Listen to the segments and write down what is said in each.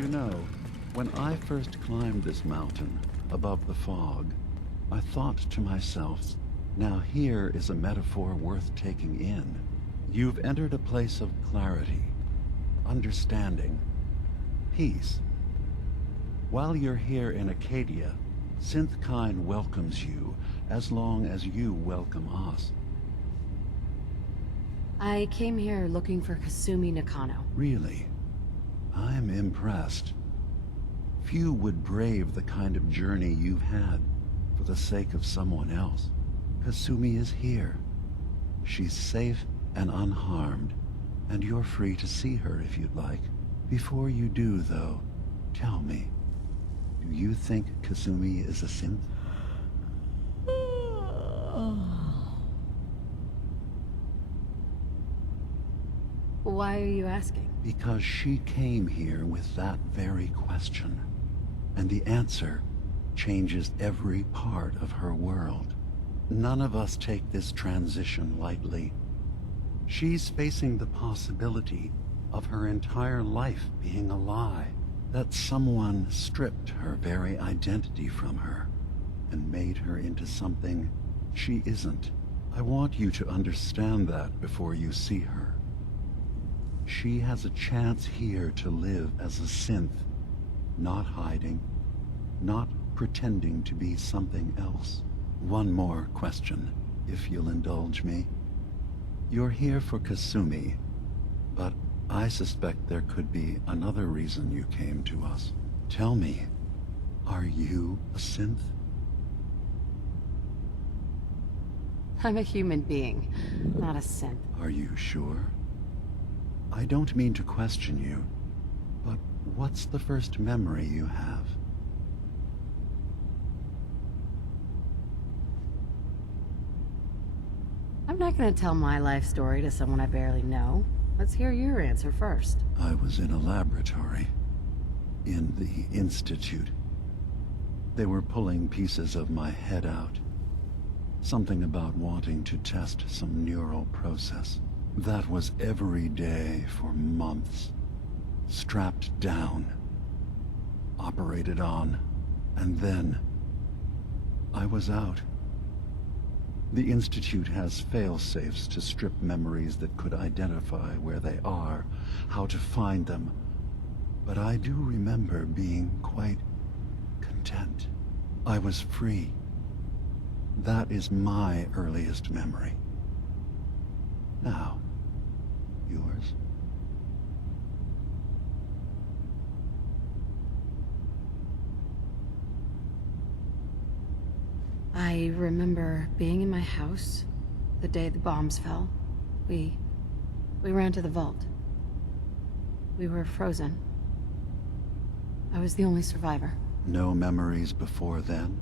You know, when I first climbed this mountain above the fog, I thought to myself, now here is a metaphor worth taking in. You've entered a place of clarity, understanding, peace. While you're here in Acadia, Synthkind welcomes you as long as you welcome us. I came here looking for Kasumi Nakano. Really? I'm impressed. Few would brave the kind of journey you've had for the sake of someone else. Kasumi is here. She's safe and unharmed, and you're free to see her if you'd like. Before you do, though, tell me, do you think Kasumi is a synth? Why are you asking? Because she came here with that very question, and the answer changes every part of her world. None of us take this transition lightly. She's facing the possibility of her entire life being a lie, that someone stripped her very identity from her and made her into something she isn't. I want you to understand that before you see her. She has a chance here to live as a synth, not hiding, not pretending to be something else. One more question, if you'll indulge me. You're here for Kasumi, but I suspect there could be another reason you came to us. Tell me, are you a synth? I'm a human being, not a synth. Are you sure? I don't mean to question you, but what's the first memory you have? I'm not gonna tell my life story to someone I barely know. Let's hear your answer first. I was in a laboratory, in the Institute. They were pulling pieces of my head out. Something about wanting to test some neural process. That was every day for months. Strapped down, operated on, and then I was out. The Institute has fail-safes to strip memories that could identify where they are, how to find them. But I do remember being quite content. I was free. That is my earliest memory. Now, yours? I remember being in my house the day the bombs fell. We ran to the vault. We were frozen. I was the only survivor. No memories before then?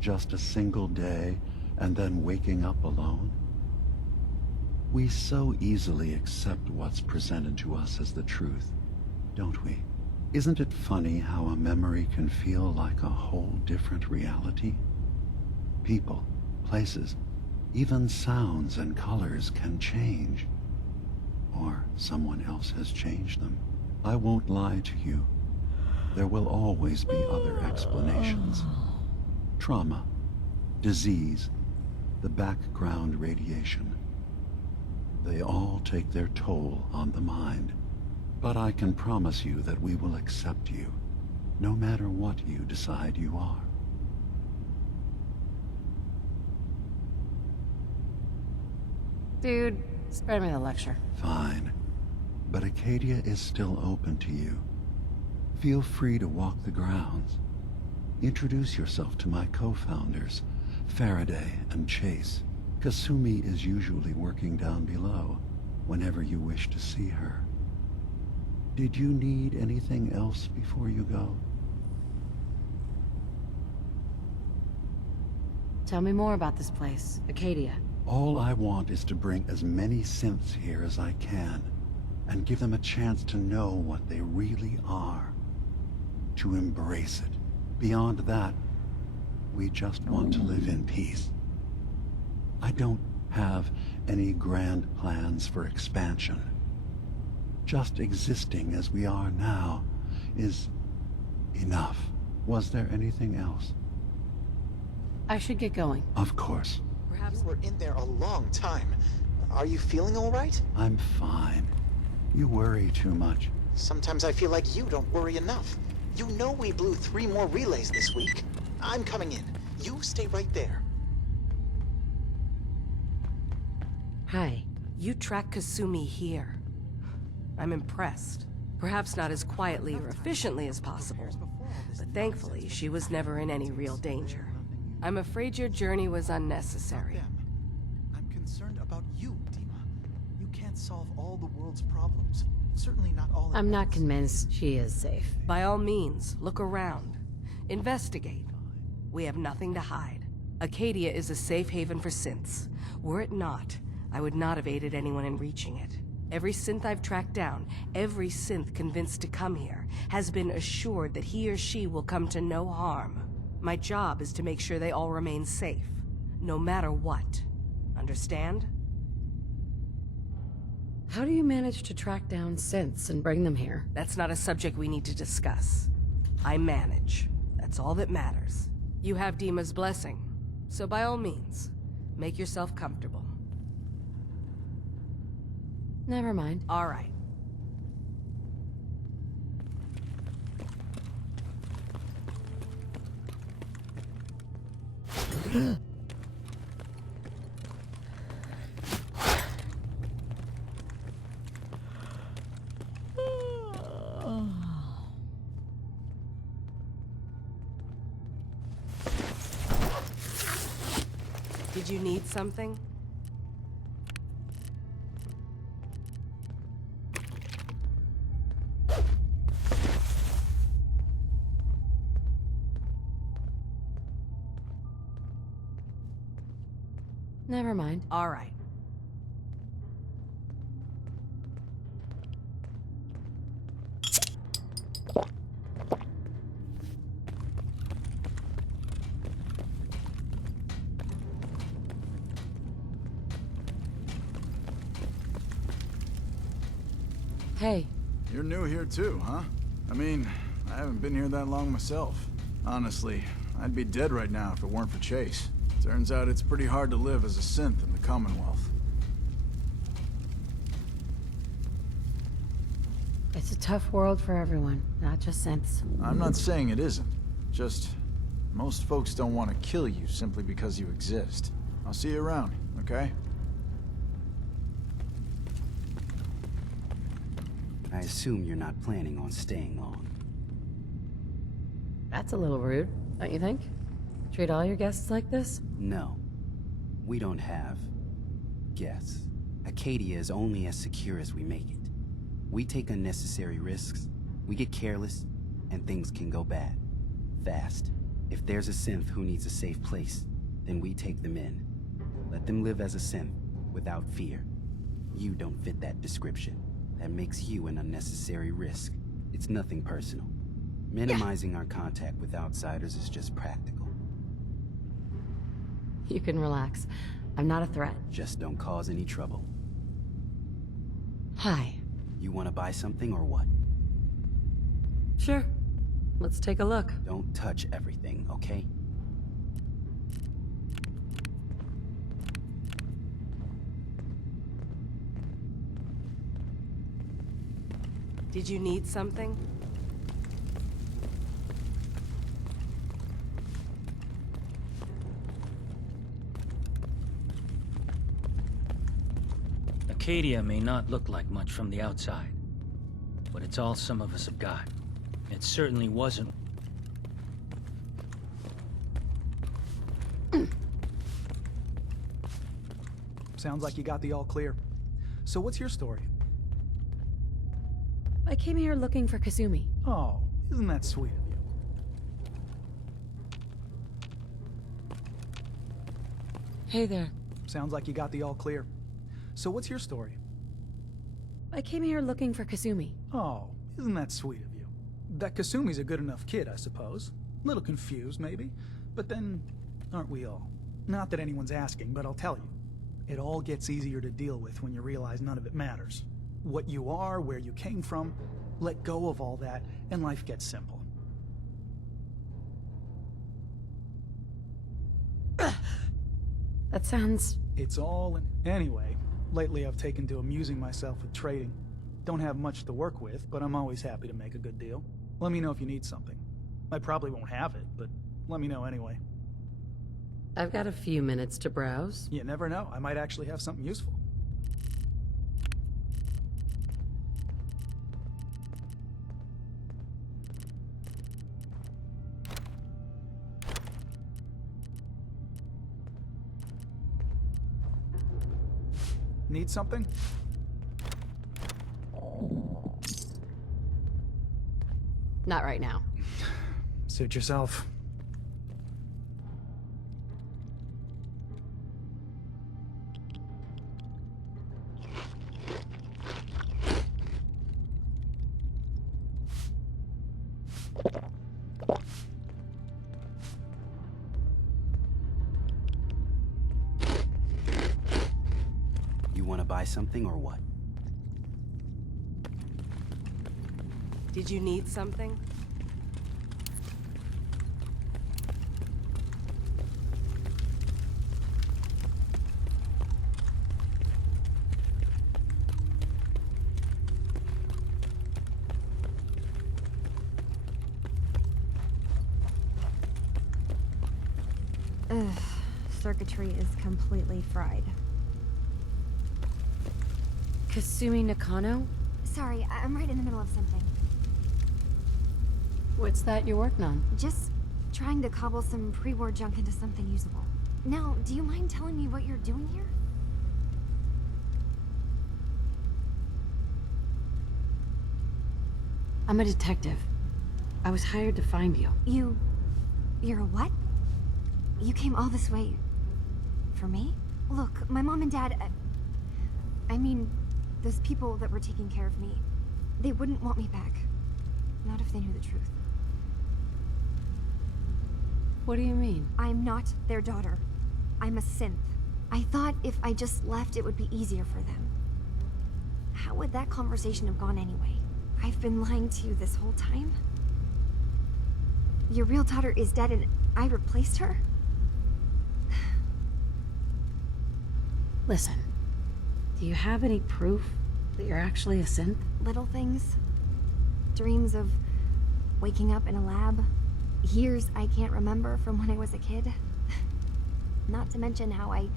Just a single day, and then waking up alone? We so easily accept what's presented to us as the truth, don't we? Isn't it funny how a memory can feel like a whole different reality? People, places, even sounds and colors can change. Or someone else has changed them. I won't lie to you. There will always be other explanations. Trauma, disease, the background radiation. They all take their toll on the mind. But I can promise you that we will accept you, no matter what you decide you are. Dude, spare me the lecture. Fine. But Acadia is still open to you. Feel free to walk the grounds. Introduce yourself to my co-founders, Faraday and Chase. Kasumi is usually working down below, whenever you wish to see her. Did you need anything else before you go? Tell me more about this place, Acadia. All I want is to bring as many synths here as I can, and give them a chance to know what they really are. To embrace it. Beyond that, we just want to live in peace. I don't have any grand plans for expansion. Just existing as we are now is enough. Was there anything else? I should get going. Of course. Perhaps we're in there a long time. Are you feeling all right? I'm fine. You worry too much. Sometimes I feel like you don't worry enough. You know we blew 3 more relays this week. I'm coming in. You stay right there. Hi. You track Kasumi here. I'm impressed. Perhaps not as quietly or efficiently as possible, but thankfully she was never in any real danger. I'm afraid your journey was unnecessary. I'm concerned about you, DiMA. You can't solve all the world's problems. Certainly not all at I'm not once. convinced she is safe. By all means, look around. Investigate. We have nothing to hide. Acadia is a safe haven for synths. Were it not, I would not have aided anyone in reaching it. Every synth I've tracked down, every synth convinced to come here, has been assured that he or she will come to no harm. My job is to make sure they all remain safe, no matter what. Understand? How do you manage to track down synths and bring them here? That's not a subject we need to discuss. I manage. That's all that matters. You have DiMA's blessing, so by all means, make yourself comfortable. Never mind. All right. Did you need something? Never mind. All right. Hey, You're new here too, huh? I mean, I haven't been here that long myself. Honestly, I'd be dead right now if it weren't for Chase. Turns out it's pretty hard to live as a synth in the Commonwealth. it's a tough world for everyone, not just synths. I'm not saying it isn't. Just, most folks don't want to kill you simply because you exist. I'll see you around, okay? I assume you're not planning on staying long. That's a little rude, don't you think? Treat all your guests like this? No. We don't have guests. Acadia is only as secure as we make it. We take unnecessary risks, we get careless, and things can go bad. Fast. If there's a synth who needs a safe place, then we take them in. Let them live as a synth, without fear. You don't fit that description. That makes you an unnecessary risk. It's nothing personal. Minimizing our contact with outsiders is just practical. You can relax. I'm not a threat. Just don't cause any trouble. Hi. You want to buy something or what? Sure. Let's take a look. Don't touch everything, okay? Did you need something? Acadia may not look like much from the outside, but it's all some of us have got. It certainly wasn't. Sounds like you got the all clear. So what's your story? I came here looking for Kasumi. Oh, isn't that sweet of you? Hey there. Sounds like you got the all clear. So what's your story? I came here looking for Kasumi. Oh, isn't that sweet of you? That Kasumi's a good enough kid, I suppose. A little confused, maybe. But then, aren't we all? Not that anyone's asking, but I'll tell you. It all gets easier to deal with when you realize none of it matters. What you are, where you came from, let go of all that, and life gets simple. That sounds... It's all in... Anyway, lately I've taken to amusing myself with trading. Don't have much to work with, but I'm always happy to make a good deal. Let me know if you need something. I probably won't have it, but let me know anyway. I've got a few minutes to browse. You never know, I might actually have something useful. Need something? Not right now. Suit yourself. You want to buy something or what? Did you need something? Ugh, circuitry is completely fried. Kasumi Nakano? Sorry, I'm right in the middle of something. What's that you're working on? Just trying to cobble some pre-war junk into something usable. Now, do you mind telling me what you're doing here? I'm a detective. I was hired to find you. You're a what? You came all this way... for me? Look, my mom and dad... I mean, those people that were taking care of me, they wouldn't want me back. Not if they knew the truth. What do you mean? I'm not their daughter. I'm a synth. I thought if I just left, it would be easier for them. How would that conversation have gone anyway? I've been lying to you this whole time? Your real daughter is dead and I replaced her? Listen, do you have any proof that you're actually a synth? Little things. Dreams of waking up in a lab. Years I can't remember from when I was a kid. Not to mention how I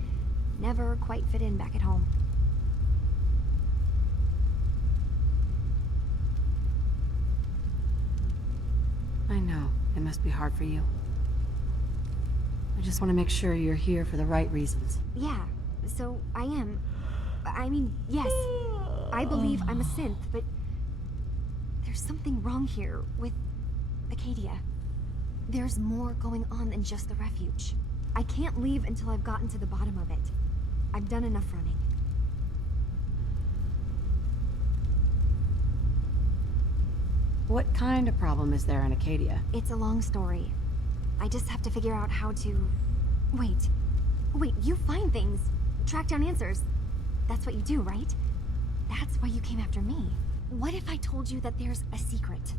never quite fit in back at home. I know. It must be hard for you. I just want to make sure you're here for the right reasons. Yeah, so I am. I mean, yes. I believe I'm a synth, but there's something wrong here with Acadia. There's more going on than just the refuge. I can't leave until I've gotten to the bottom of it. I've done enough running. What kind of problem is there in Acadia? It's a long story. I just have to figure out how to... Wait, you find things. Track down answers. That's what you do, right? That's why you came after me. What if I told you that there's a secret?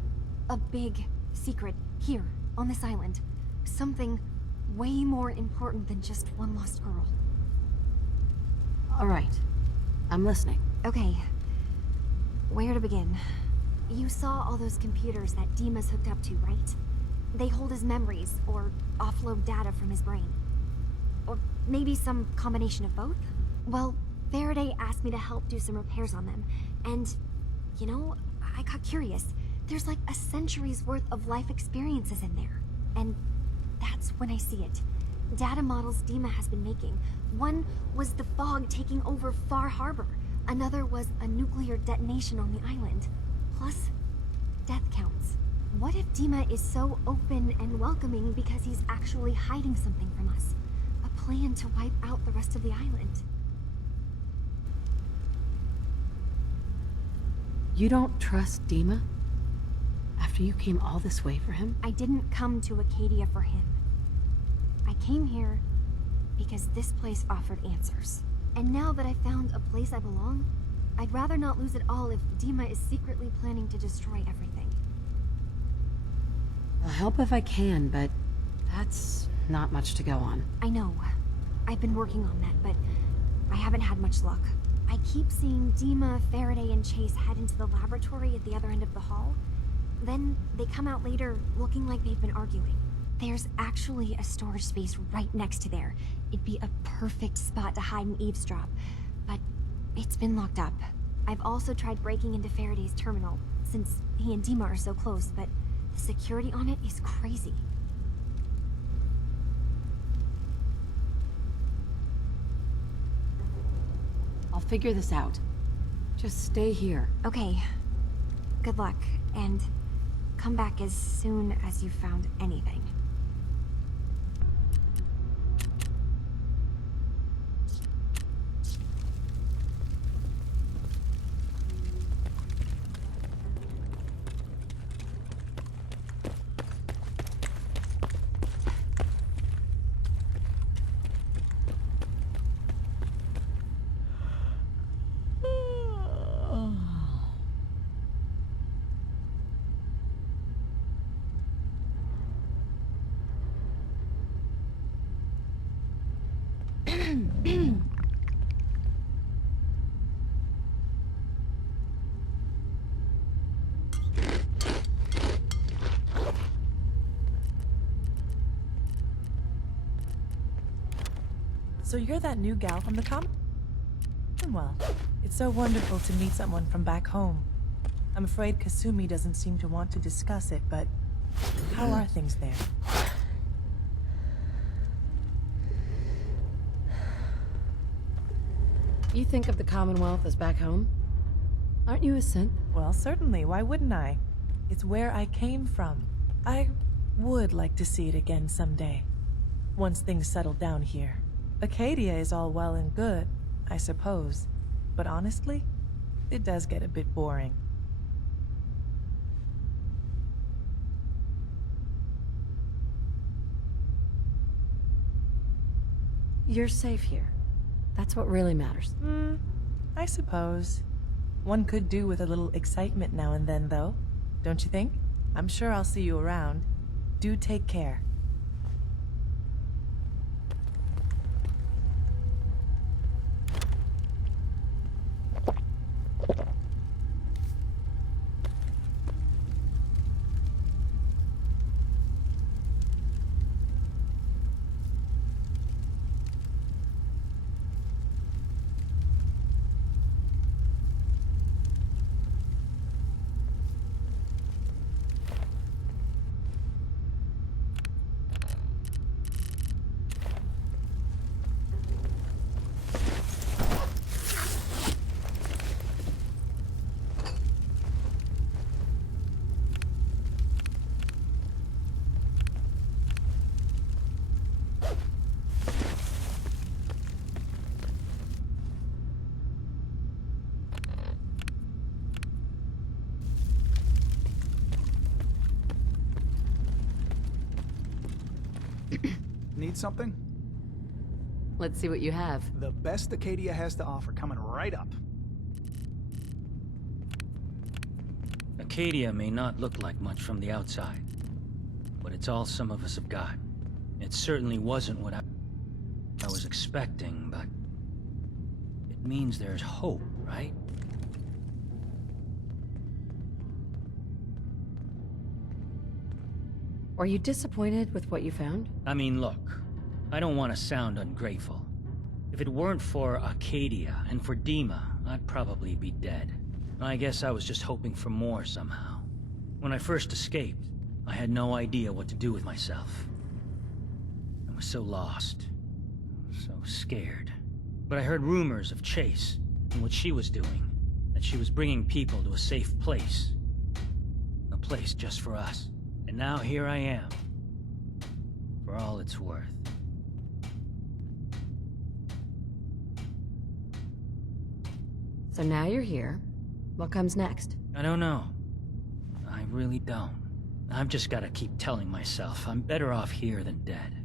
A big secret here, on this island. Something way more important than just one lost girl. All right. I'm listening. Okay. Where to begin? You saw all those computers that DiMA's hooked up to, right? They hold his memories, or offload data from his brain. Or maybe some combination of both? Well, Faraday asked me to help do some repairs on them, and, you know, I got curious. There's like a century's worth of life experiences in there. And that's when I see it. Data models DiMA has been making. One was the fog taking over Far Harbor. Another was a nuclear detonation on the island. Plus, death counts. What if DiMA is so open and welcoming because he's actually hiding something from us? A plan to wipe out the rest of the island. You don't trust DiMA? After you came all this way for him? I didn't come to Acadia for him. I came here because this place offered answers. And now that I found a place I belong, I'd rather not lose it all if DiMA is secretly planning to destroy everything. I'll help if I can, but that's not much to go on. I know. I've been working on that, but I haven't had much luck. I keep seeing DiMA, Faraday, and Chase head into the laboratory at the other end of the hall. Then they come out later looking like they've been arguing. There's actually a storage space right next to there. It'd be a perfect spot to hide and eavesdrop, but it's been locked up. I've also tried breaking into Faraday's terminal, since he and DiMA are so close, but the security on it is crazy. I'll figure this out. Just stay here. Okay. Good luck, and come back as soon as you've found anything. So you're that new gal from the Well, it's so wonderful to meet someone from back home. I'm afraid Kasumi doesn't seem to want to discuss it, but how are things there? You think of the Commonwealth as back home? Aren't you a synth? Well, certainly. Why wouldn't I? It's where I came from. I would like to see it again someday, once things settle down here. Acadia is all well and good, I suppose, but honestly, it does get a bit boring. You're safe here. That's what really matters. I suppose. One could do with a little excitement now and then, though. Don't you think? I'm sure I'll see you around. Do take care. Need something? Let's see what you have. The best Acadia has to offer, coming right up. Acadia may not look like much from the outside, but it's all some of us have got. It certainly wasn't what I was expecting, but it means there's hope, right? Are you disappointed with what you found? I mean, look, I don't want to sound ungrateful. If it weren't for Acadia and for DiMA, I'd probably be dead. I guess I was just hoping for more somehow. When I first escaped, I had no idea what to do with myself. I was so lost, so scared. But I heard rumors of Chase and what she was doing, that she was bringing people to a safe place. A place just for us. And now here I am, for all it's worth. So now you're here. What comes next? I don't know. I really don't. I've just got to keep telling myself I'm better off here than dead.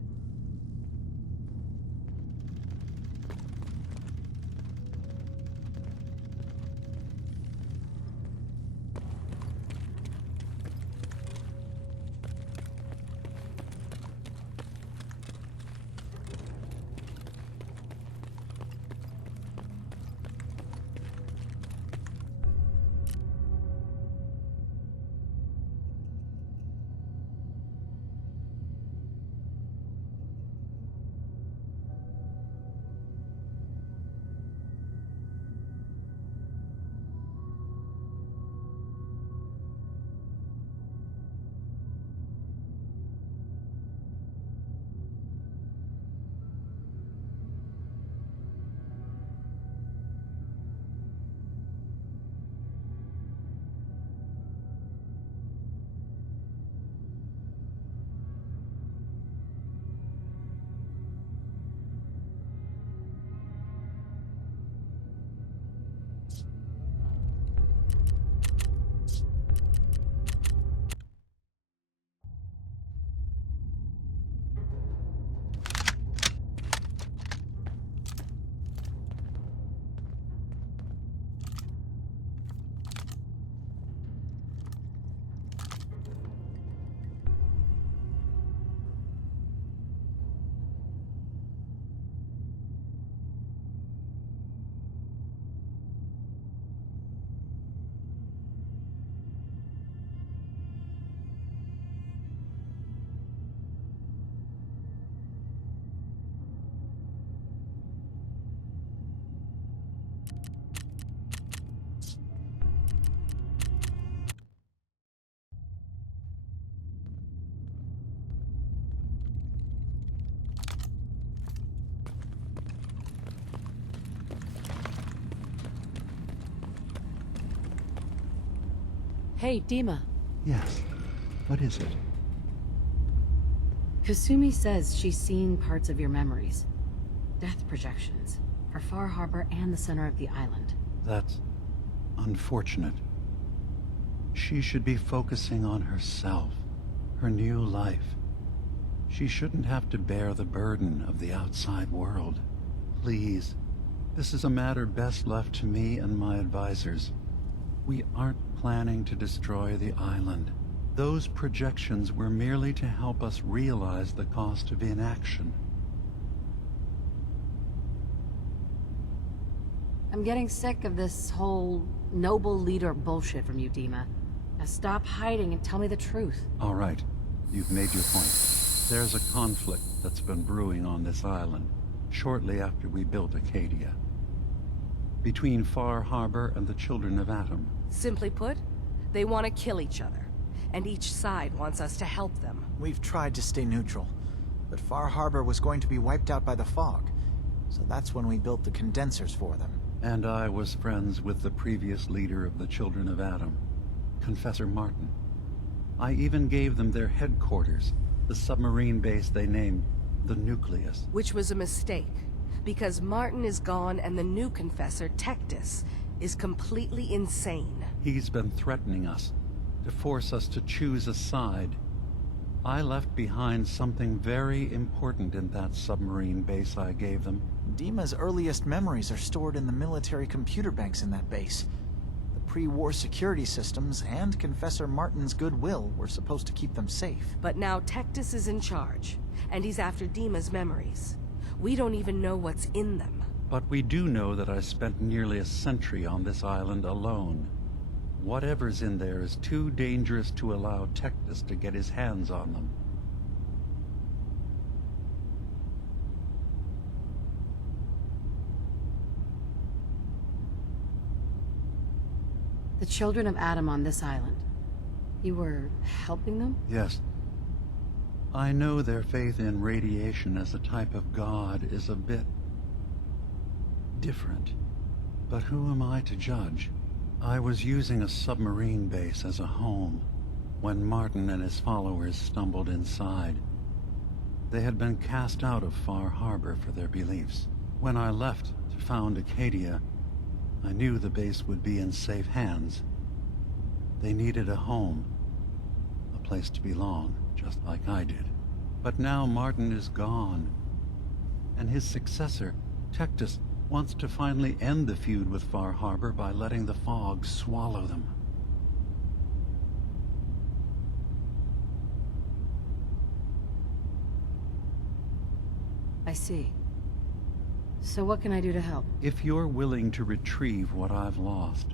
Hey, DiMA. Yes. What is it? Kasumi says she's seen parts of your memories. Death projections. For Far Harbor and the center of the island. That's unfortunate. She should be focusing on herself, her new life. She shouldn't have to bear the burden of the outside world. Please, this is a matter best left to me and my advisors. We aren't planning to destroy the island. Those projections were merely to help us realize the cost of inaction. I'm getting sick of this whole noble leader bullshit from you, DiMA. Now stop hiding and tell me the truth. All right, you've made your point. There's a conflict that's been brewing on this island, shortly after we built Acadia. Between Far Harbor and the Children of Atom. Simply put, they want to kill each other, and each side wants us to help them. We've tried to stay neutral, but Far Harbor was going to be wiped out by the fog, so that's when we built the condensers for them. And I was friends with the previous leader of the Children of Atom, Confessor Martin. I even gave them their headquarters, the submarine base they named the Nucleus. Which was a mistake, because Martin is gone and the new Confessor, TridentZ, is completely insane. He's been threatening us, to force us to choose a side. I left behind something very important in that submarine base I gave them. DiMA's earliest memories are stored in the military computer banks in that base. The pre-war security systems and Confessor Martin's goodwill were supposed to keep them safe. But now TridentZ is in charge, and he's after DiMA's memories. We don't even know what's in them. But we do know that I spent nearly a century on this island alone. Whatever's in there is too dangerous to allow TridentZ to get his hands on them. The Children of Atom on this island. You were helping them? Yes. I know their faith in radiation as a type of god is a bit different. But who am I to judge? I was using a submarine base as a home when Martin and his followers stumbled inside. They had been cast out of Far Harbor for their beliefs. When I left to found Acadia, I knew the base would be in safe hands. They needed a home, a place to belong, just like I did. But now Martin is gone, and his successor, TridentZ, wants to finally end the feud with Far Harbor by letting the fog swallow them. I see. So what can I do to help? If you're willing to retrieve what I've lost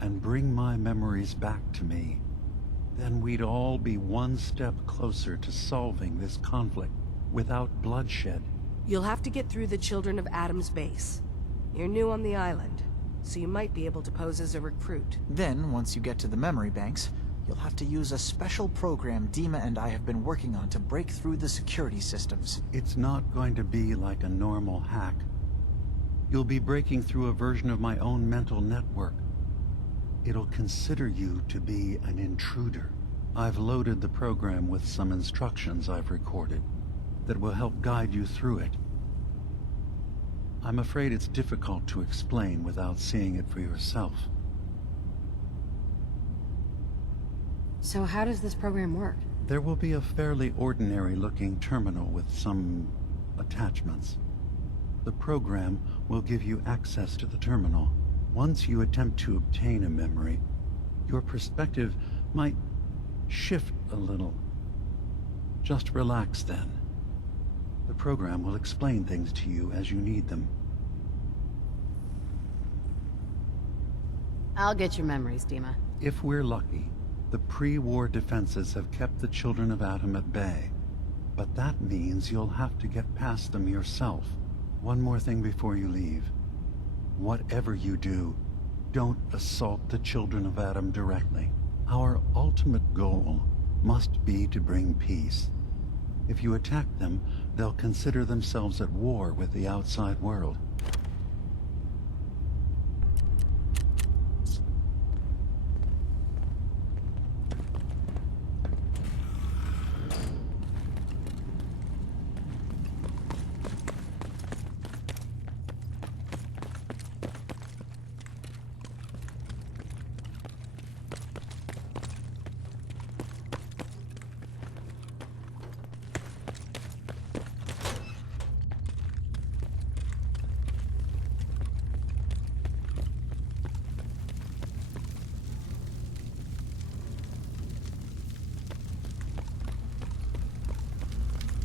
and bring my memories back to me, then we'd all be one step closer to solving this conflict without bloodshed. You'll have to get through the Children of Atom's base. You're new on the island, so you might be able to pose as a recruit. Then, once you get to the memory banks, you'll have to use a special program DiMA and I have been working on to break through the security systems. It's not going to be like a normal hack. You'll be breaking through a version of my own mental network. It'll consider you to be an intruder. I've loaded the program with some instructions I've recorded that will help guide you through it. I'm afraid it's difficult to explain without seeing it for yourself. So how does this program work? There will be a fairly ordinary-looking terminal with some attachments. The program will give you access to the terminal. Once you attempt to obtain a memory, your perspective might shift a little. Just relax then. The program will explain things to you as you need them. I'll get your memories, DiMA. If we're lucky, the pre-war defenses have kept the Children of Atom at bay. But that means you'll have to get past them yourself. One more thing before you leave. Whatever you do, don't assault the Children of Atom directly. Our ultimate goal must be to bring peace. If you attack them, they'll consider themselves at war with the outside world.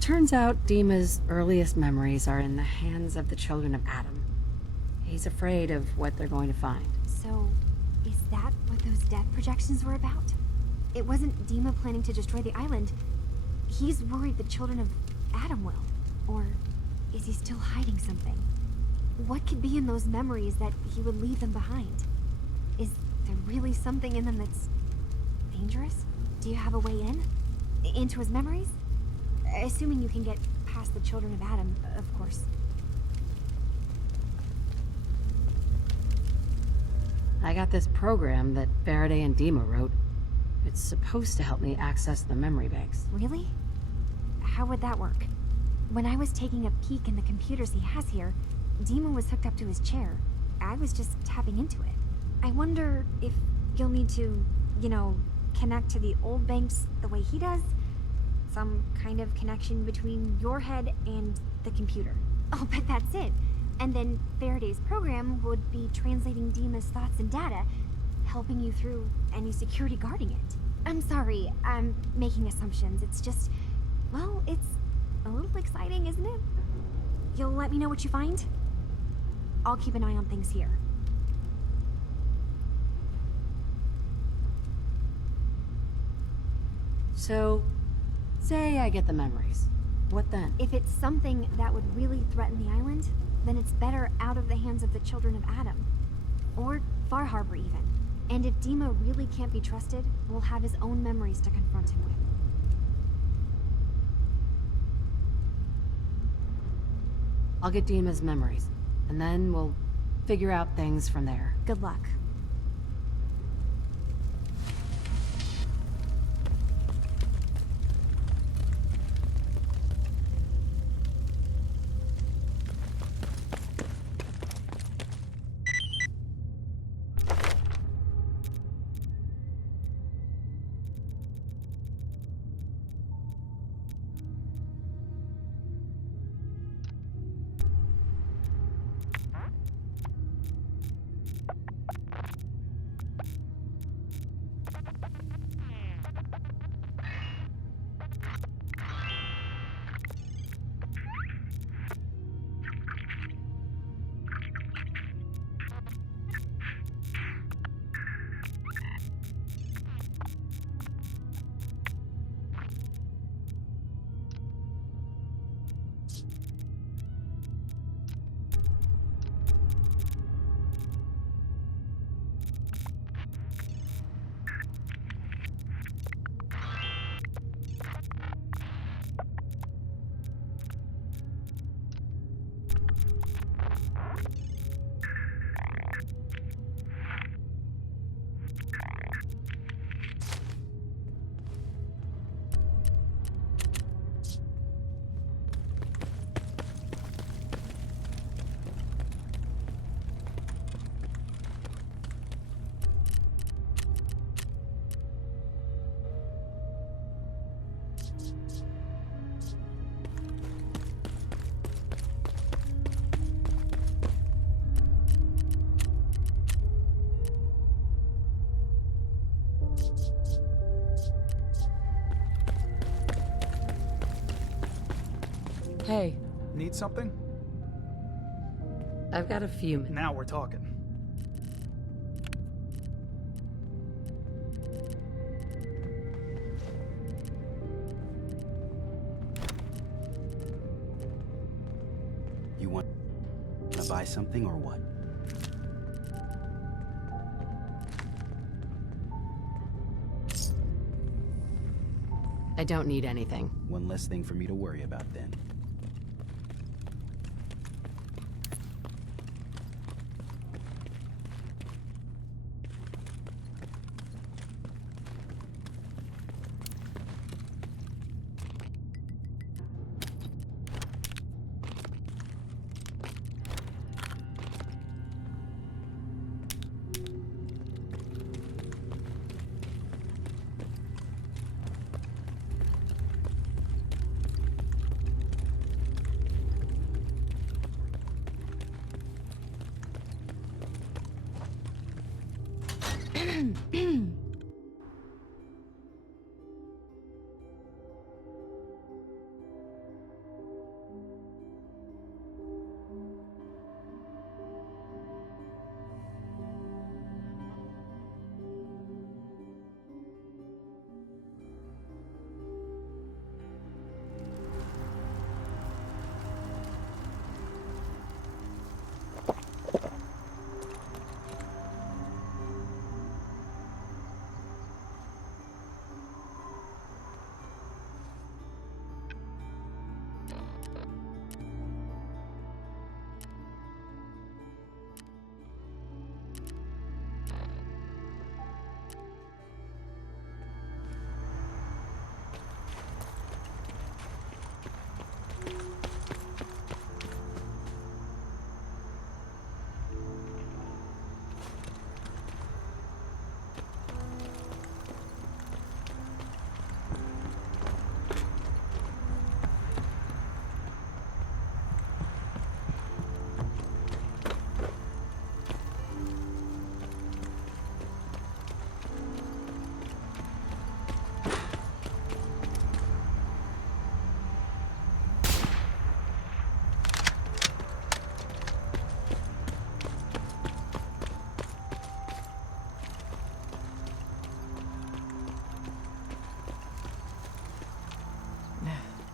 turns out DiMA's earliest memories are in the hands of the children of Adam. He's afraid of what they're going to find. So, is that what those death projections were about? It wasn't DiMA planning to destroy the island. He's worried the children of Adam will. Or is he still hiding something? What could be in those memories that he would leave them behind? Is there really something in them that's dangerous? Do you have a way in? Into his memories? Assuming you can get past the children of Adam, of course. I got this program that Faraday and DiMA wrote. It's supposed to help me access the memory banks. Really? How would that work? When I was taking a peek in the computers he has here, DiMA was hooked up to his chair. I was just tapping into it. I wonder if you'll need to, connect to the old banks the way he does? Some kind of connection between your head and the computer. Oh, but that's it. And then Faraday's program would be translating DiMA's thoughts and data, helping you through any security guarding it. I'm sorry, I'm making assumptions. It's just, well, it's a little exciting, isn't it? You'll let me know what you find? I'll keep an eye on things here. So, say I get the memories. What then? If it's something that would really threaten the island, then it's better out of the hands of the children of Adam. Or Far Harbor, even. And if DiMA really can't be trusted, we'll have his own memories to confront him with. I'll get DiMA's memories, and then we'll figure out things from there. Good luck. Hey, Need something? I've got a few minutes. Now we're talking. You want to buy something or what? I don't need anything. One less thing for me to worry about then.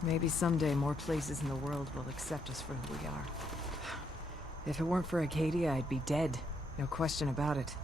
Maybe someday more places in the world will accept us for who we are. If it weren't for Acadia, I'd be dead. No question about it.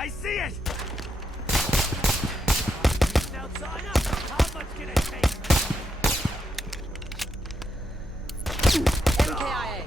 I see it! Now sign up! How much can it take? MKIA.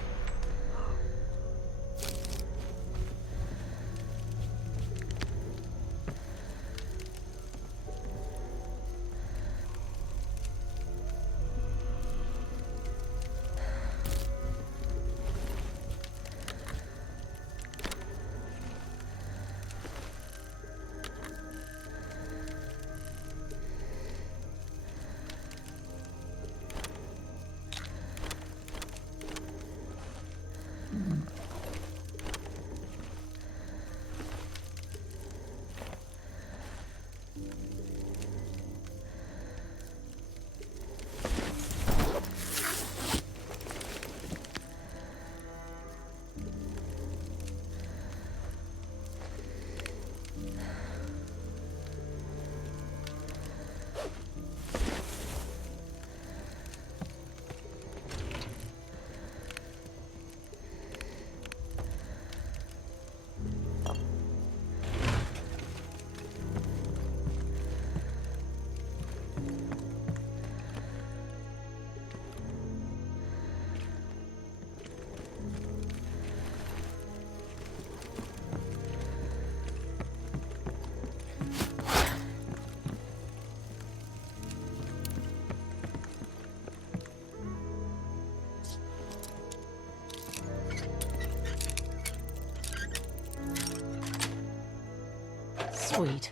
Sweet.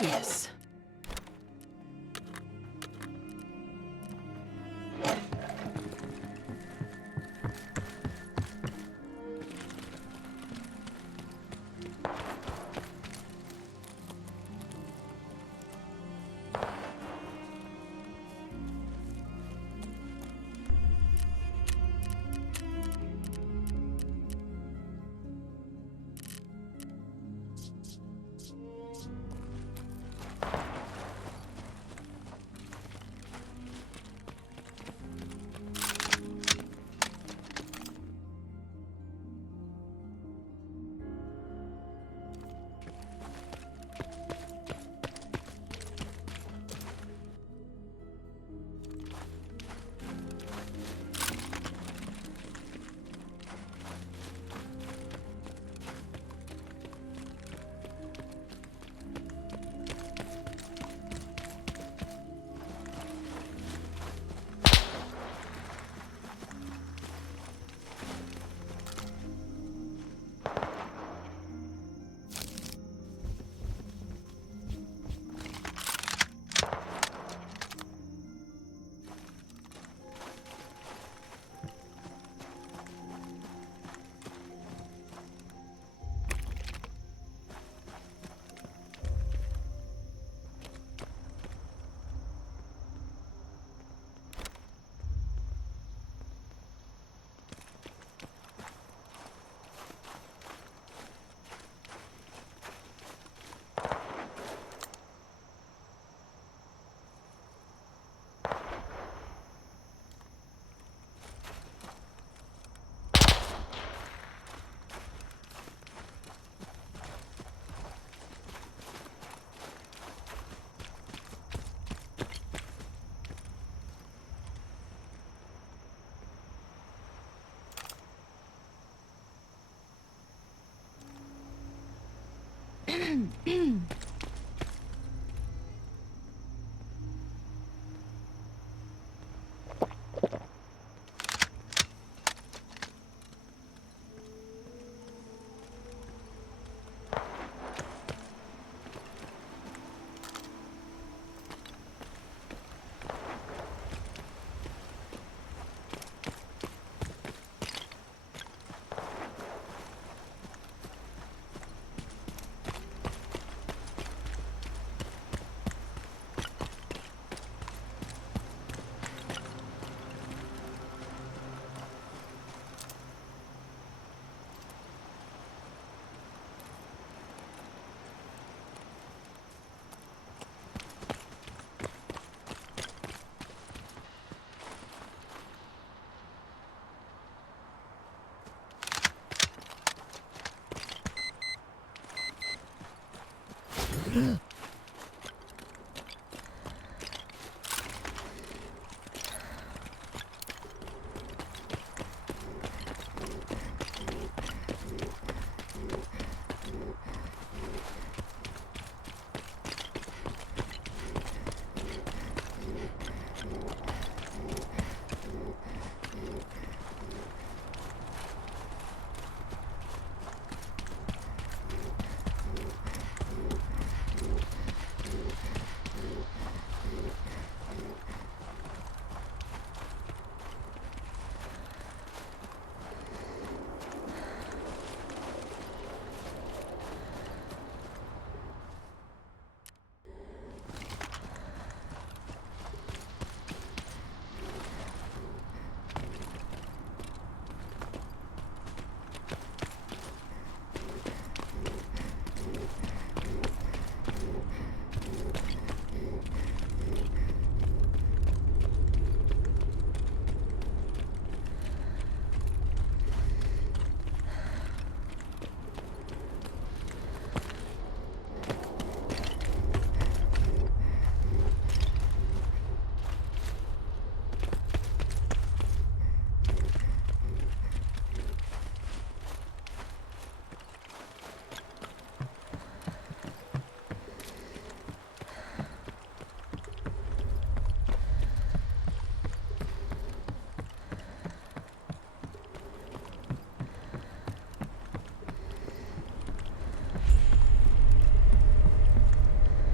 Yes.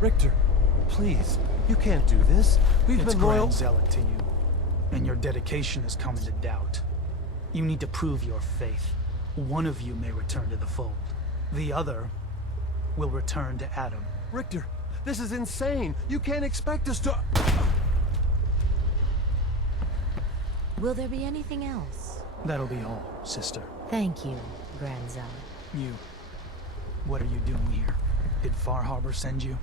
Richter, please, you can't do this. We've It's been loyal. Grand Zealot to you, and your dedication has come into doubt. You need to prove your faith. One of you may return to the fold. The other will return to Adam. Richter, this is insane. You can't expect us to... Will there be anything else? That'll be all, sister. Thank you, Grand Zealot. You. What are you doing here? Did Far Harbor send you?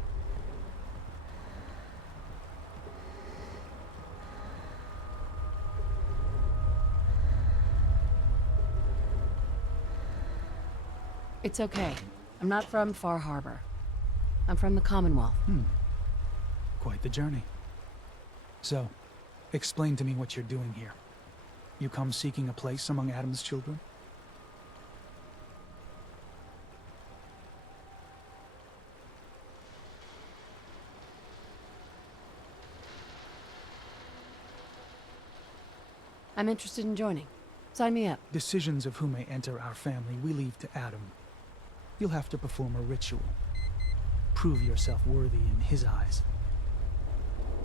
It's okay. I'm not from Far Harbor. I'm from the Commonwealth. Quite the journey. So, explain to me what you're doing here. You come seeking a place among Adam's children? I'm interested in joining. Sign me up. Decisions of who may enter our family we leave to Adam. You'll have to perform a ritual. Prove yourself worthy in his eyes.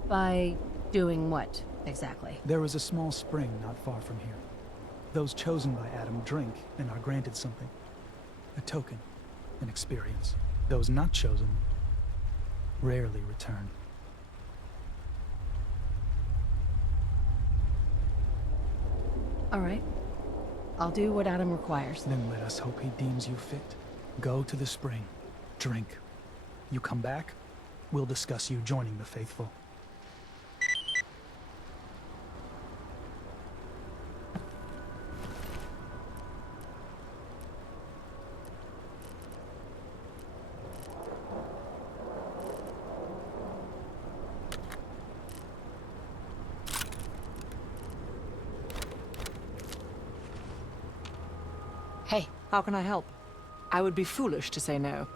By doing what, exactly? There is a small spring not far from here. Those chosen by Adam drink and are granted something. A token, an experience. Those not chosen rarely return. All right. I'll do what Adam requires. Then let us hope he deems you fit. Go to the spring. Drink. You come back, we'll discuss you joining the faithful. Hey, how can I help? I would be foolish to say no.